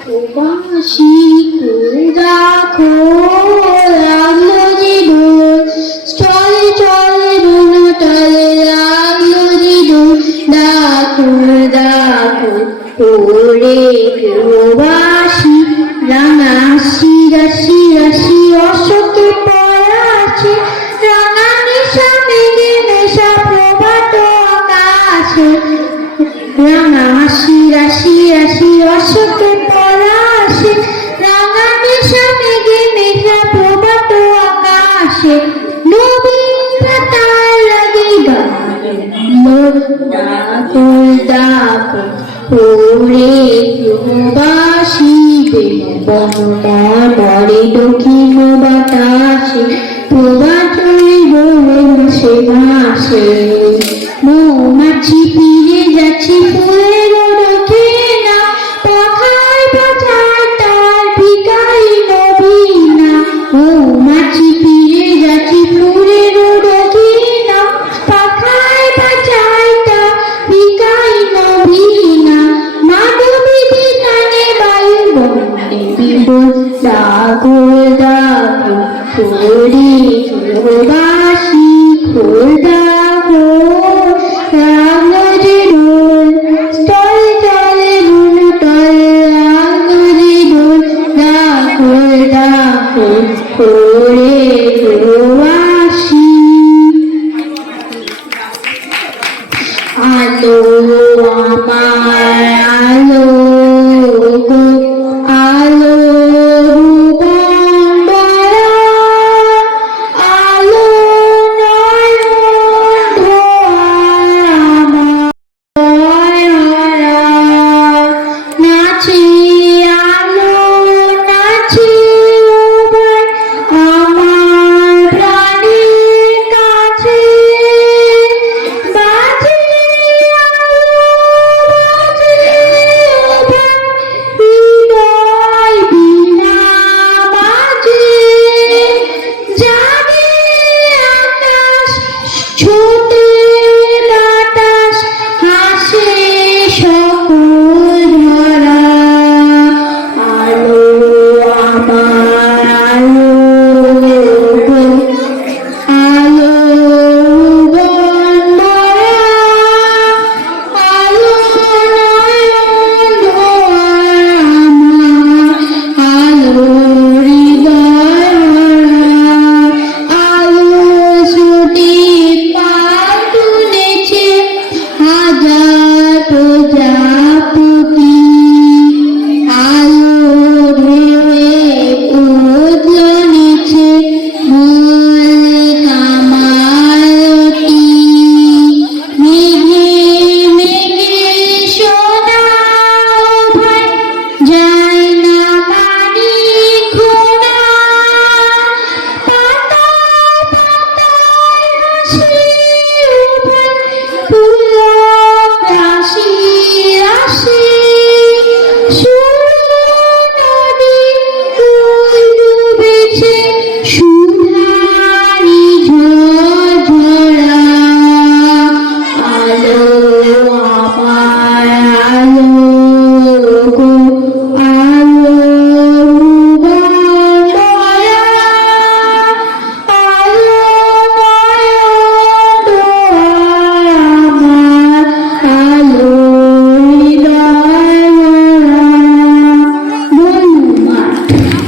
বাঁশি রাখো লাগলো যে ঢোল চলে চলে ধুন তলে লাগলো যে ঢোল ডাকো ডাকো ওরে বাঁশি রাঙা শিরা শিরা অশোকে পড়া আছে রাঙা নেশা মেঘে নেশা প্রভাত আকাশে রাঙা শিরা অশোকে পড়া আছে রাঙা নেশা মেঘে নেশা প্রভাত আকাশে নবীন পাতার লাগে ডাকো ডাকো ওরে বাঁশি বনমরে দক্ষিণ বাতাসে প্রভাত মাসে মাসে মৌমাছি ফিরে যাচ্ছে ফুলের ওঠে না পাখায় বাজায় তার ভিখারি নবীনা মৌমাছি ফিরে যাচ্ছে ফুলের ওঠে না পাখায় বাজায় তার ভিখারি নবীনা মাধবী বিতানে বায়ু বন্দে বিপুল ডাকো ডাকো ওরে বাঁশি খোল ডাকো লাগলো যে ঢোল চলে চলে ধুন তলে লাগলো যে ঢোল ডাকো ডাকো ওরে বাঁশি আলো আমার আলো গো আলো আলো নাচে আলো নাচে আমার প্রাণের কাছে বাজে হৃদয় বিনা বাজে জাগে আকাশ ছোটে বাতাস হাসে সকল ধরা আলো আমার আলো গো আলো বন্দরা আলো নয়ন আমার আলো হৃদয় আলো ছুটি পাল তুলেছে হাজার প্রজাপতি আলো ঢেউয়ে উজ্জ্বলেছে কামালতি মেঘে মেঘে সোনা ভাই যায় না পানি খোনা পাতায় পাতায় হাসি পুলক রাশি রাশি নদী ফুল ডুবেছে সুধারি ঝরঝরা আলো আমার আলো গো আলো বন্দরা আলো নয়ন আমার আলো হৃদয় ধন্যবাদ।